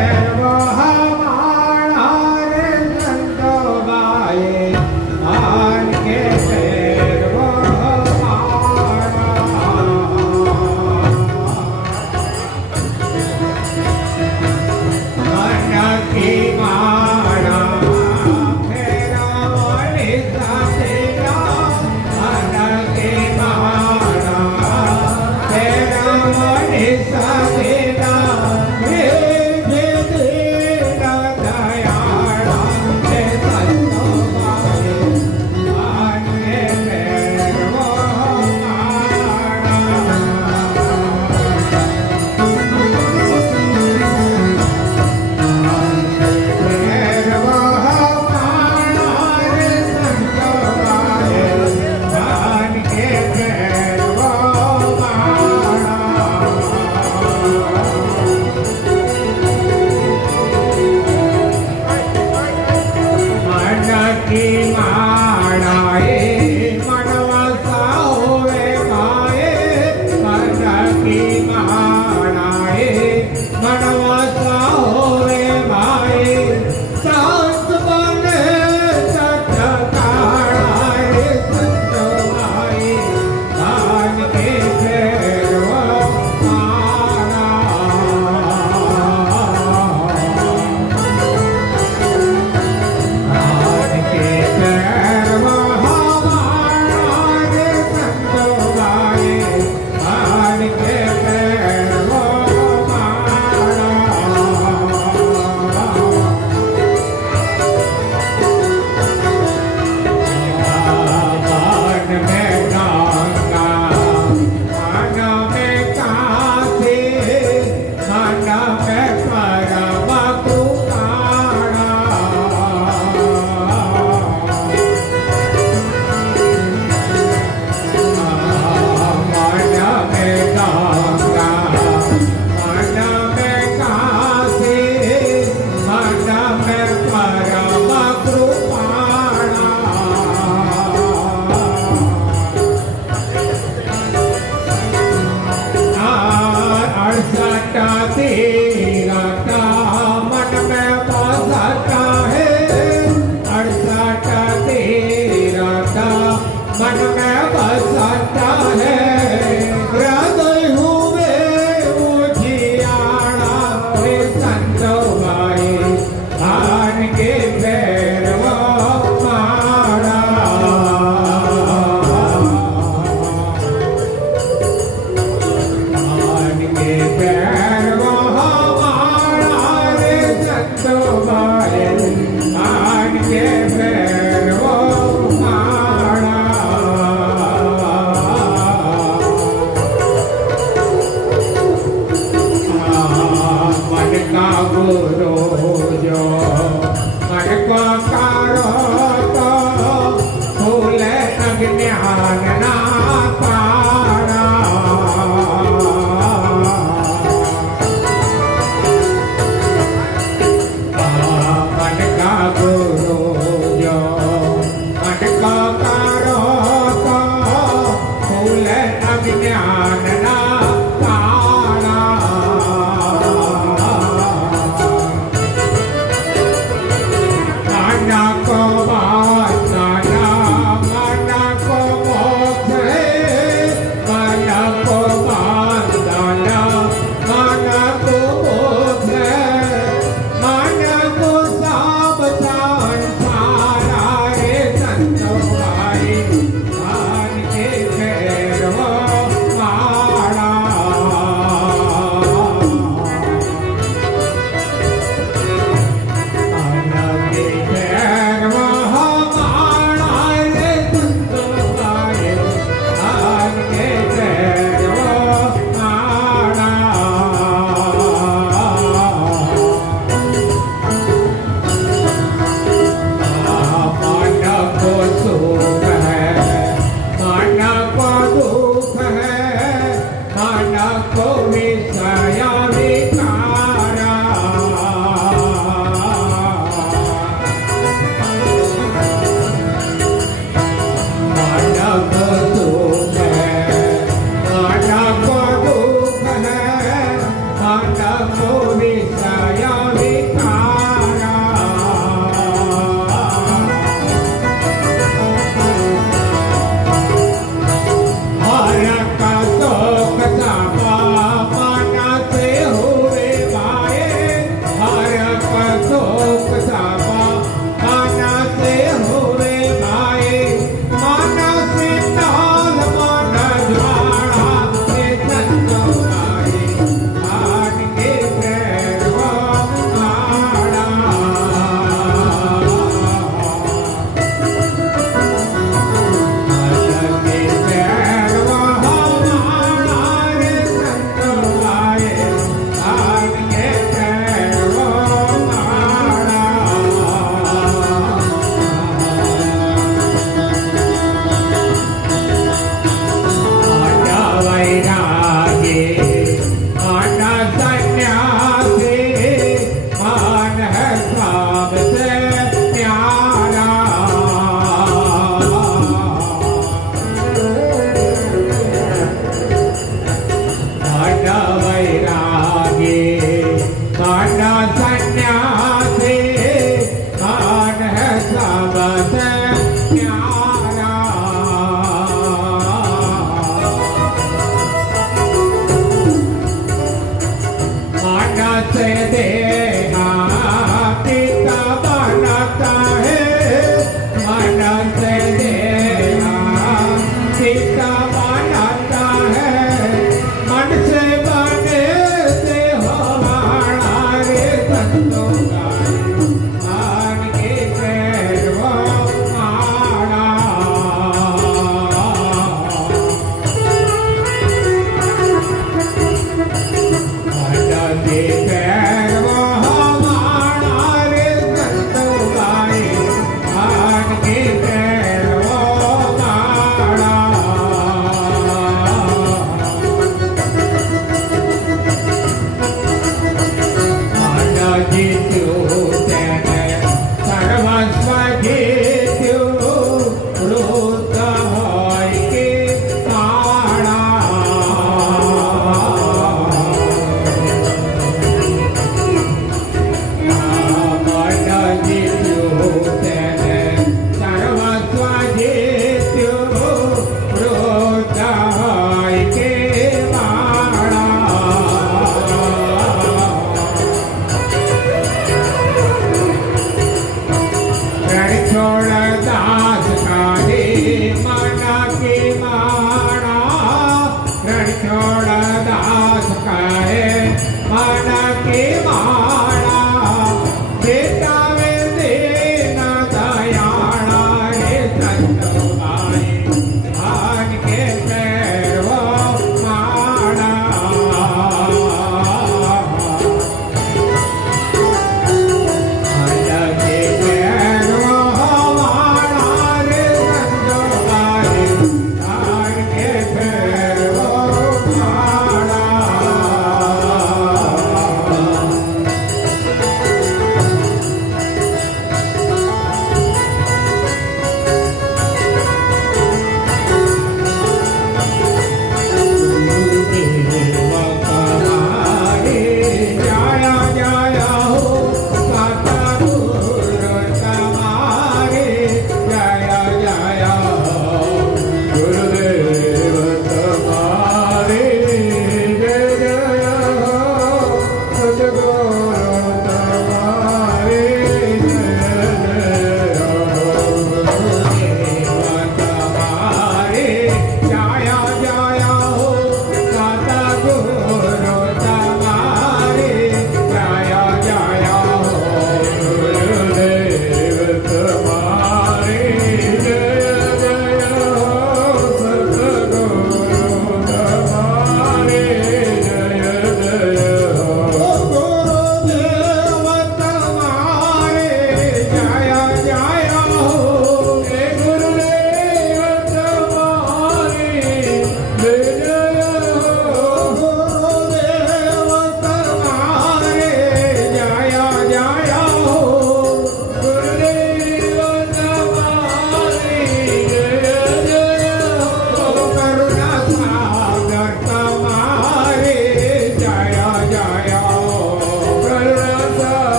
Ever. মাগুর যোগ একবার